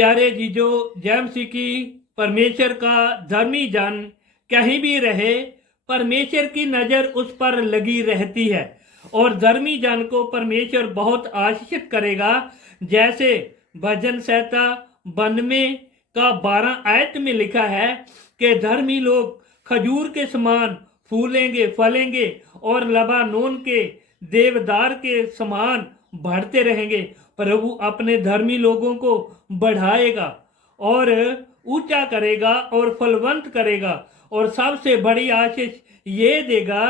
प्यारे जीजो, जय मसीह की। परमेश्वर का धर्मी जन कहीं भी रहे, परमेश्वर की नजर उस पर लगी रहती है और धर्मी जन को परमेश्वर बहुत आशीषित करेगा। जैसे भजन संहिता 92 का 12 आयत में लिखा है कि धर्मी लोग खजूर के समान फूलेंगे फलेंगे और लबानोन के देवदार के समान बढ़ते रहेंगे। प्रभु अपने धर्मी लोगों को बढ़ाएगा और ऊंचा करेगा और फलवंत करेगा। और सबसे बड़ी आशीष ये देगा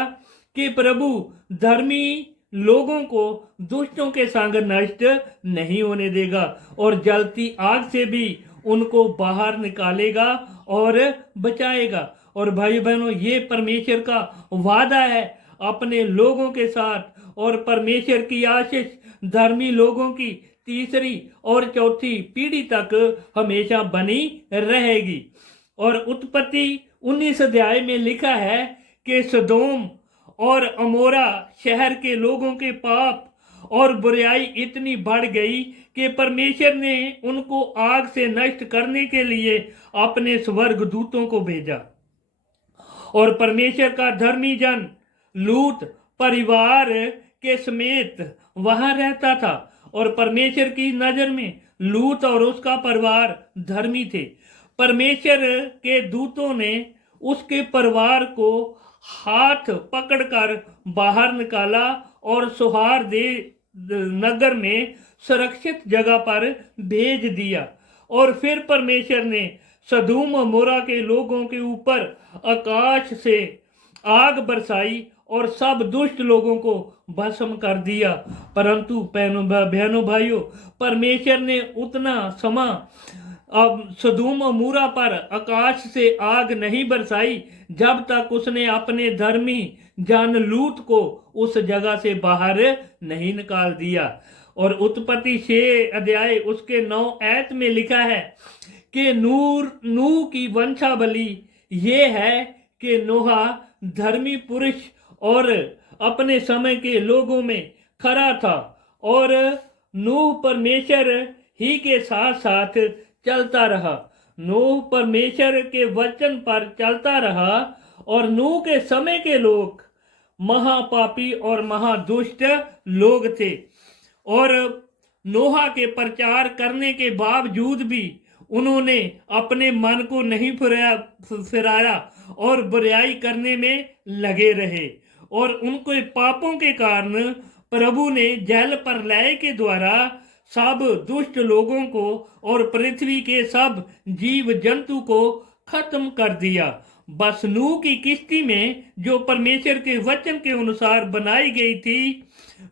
कि प्रभु धर्मी लोगों को दुष्टों के संग नष्ट नहीं होने देगा और जलती आग से भी उनको बाहर निकालेगा और बचाएगा। और भाई बहनों, ये परमेश्वर का वादा है अपने लोगों के साथ। और परमेश्वर की आशीष धर्मी लोगों की तीसरी और चौथी पीढ़ी तक हमेशा बनी रहेगी। और उत्पत्ति 19 अध्याय में लिखा है कि सदोम और अमोरा शहर के लोगों के पाप और बुराई इतनी बढ़ गई कि परमेश्वर ने उनको आग से नष्ट करने के लिए अपने स्वर्गदूतों को भेजा। और परमेश्वर का धर्मी जन लूत परिवार के समेत वहां रहता था और परमेश्वर की नजर में लूत और उसका परिवार धर्मी थे। परमेश्वर के दूतों ने उसके परिवार को हाथ पकड़कर बाहर निकाला और सुहार दे नगर में सुरक्षित जगह पर भेज दिया। और फिर परमेश्वर ने सदोम और अमोरा के लोगों के ऊपर आकाश से आग बरसाई और सब दुष्ट लोगों को भस्म कर दिया। परंतु बहनों भाइयों, परमेश्वर ने उतना समा अब सदोम और अमोरा पर आकाश से आग नहीं बरसाई जब तक उसने अपने धर्मी जन लूत को उस जगह से बाहर नहीं निकाल दिया। और उत्पत्ति 6 अध्याय उसके 9 आयत में लिखा है कि नूह की वंशावली ये है कि नोहा धर्मी पुरुष और अपने समय के लोगों में खरा था और नूह परमेश्वर ही के साथ साथ चलता रहा। नूह परमेश्वर के वचन पर चलता रहा और नूह के समय के लोग महापापी और महादुष्ट लोग थे। और नोहा के प्रचार करने के बावजूद भी उन्होंने अपने मन को नहीं फिराया और बुराई करने में लगे रहे। और उनके पापों के कारण प्रभु ने जल प्रलय के द्वारा सब दुष्ट लोगों को और पृथ्वी के सब जीव जंतु को खत्म कर दिया। बस नूह की किश्ती में जो परमेश्वर के वचन के अनुसार बनाई गई थी,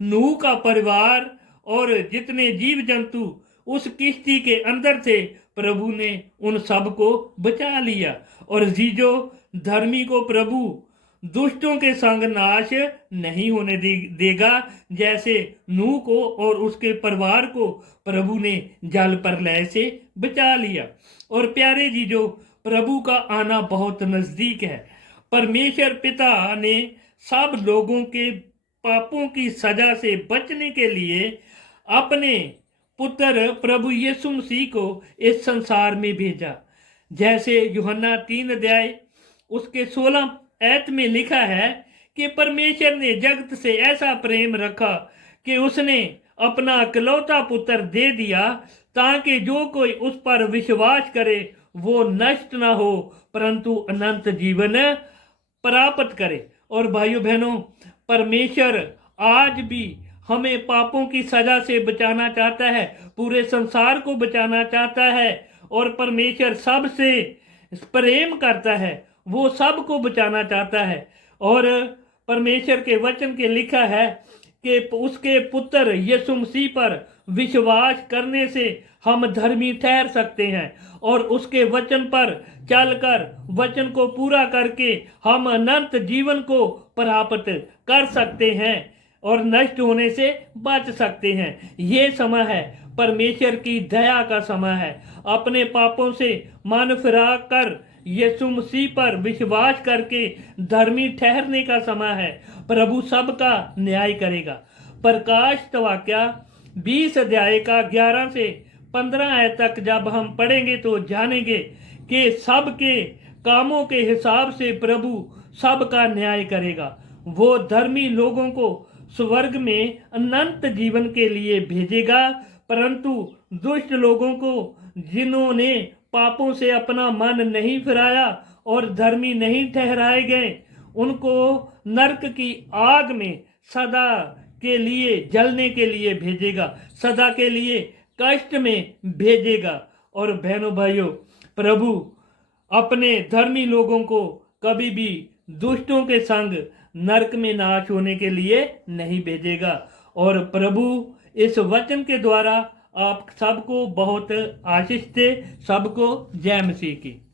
नूह का परिवार और जितने जीव जंतु उस किश्ती के अंदर थे, प्रभु ने उन सब को बचा लिया। और जीजो, धर्मी को प्रभु दुष्टों के संग नाश नहीं होने देगा, जैसे नूह को और उसके परिवार को प्रभु ने जल प्रलय से बचा लिया। और प्यारे जीजो, प्रभु का आना बहुत नजदीक है। परमेश्वर पिता ने सब लोगों के पापों की सजा से बचने के लिए अपने पुत्र प्रभु यीशु मसीह को इस संसार में भेजा। जैसे यूहन्ना 3 अध्याय उसके 16 आयत में लिखा है कि परमेश्वर ने जगत से ऐसा प्रेम रखा कि उसने अपना इकलौता पुत्र दे दिया, ताकि जो कोई उस पर विश्वास करे वो नष्ट ना हो परंतु अनंत जीवन प्राप्त करे। और भाइयों बहनों, परमेश्वर आज भी हमें पापों की सजा से बचाना चाहता है, पूरे संसार को बचाना चाहता है। और परमेश्वर सबसे प्रेम करता है, वो सबको बचाना चाहता है। और परमेश्वर के वचन के लिखा है कि उसके पुत्र यीशु मसीह पर विश्वास करने से हम धर्मी ठहर सकते हैं और उसके वचन पर चलकर वचन को पूरा करके हम अनंत जीवन को प्राप्त कर सकते हैं और नष्ट होने से बच सकते हैं। ये समय है परमेश्वर की दया का समय है। अपने पापों से मन फिरा कर यीशु मसीह पर विश्वास करके धर्मी ठहरने का समय है। प्रभु सबका न्याय करेगा। प्रकाशित वाक्य 20 अध्याय का 11 से 15 आयत तक जब हम पढ़ेंगे तो जानेंगे कि सबके कामों के हिसाब से प्रभु सबका न्याय करेगा। वो धर्मी लोगों को स्वर्ग में अनंत जीवन के लिए भेजेगा, परंतु दुष्ट लोगों को, जिन्होंने पापों से अपना मन नहीं फिराया और धर्मी नहीं ठहराए गए, उनको नरक की आग में सदा के लिए जलने के लिए भेजेगा, सदा के लिए कष्ट में भेजेगा। और बहनों भाइयों, प्रभु अपने धर्मी लोगों को कभी भी दुष्टों के संग नरक में नाश होने के लिए नहीं भेजेगा। और प्रभु इस वचन के द्वारा आप सबको बहुत आशीष दे। सबको जय मसीह की।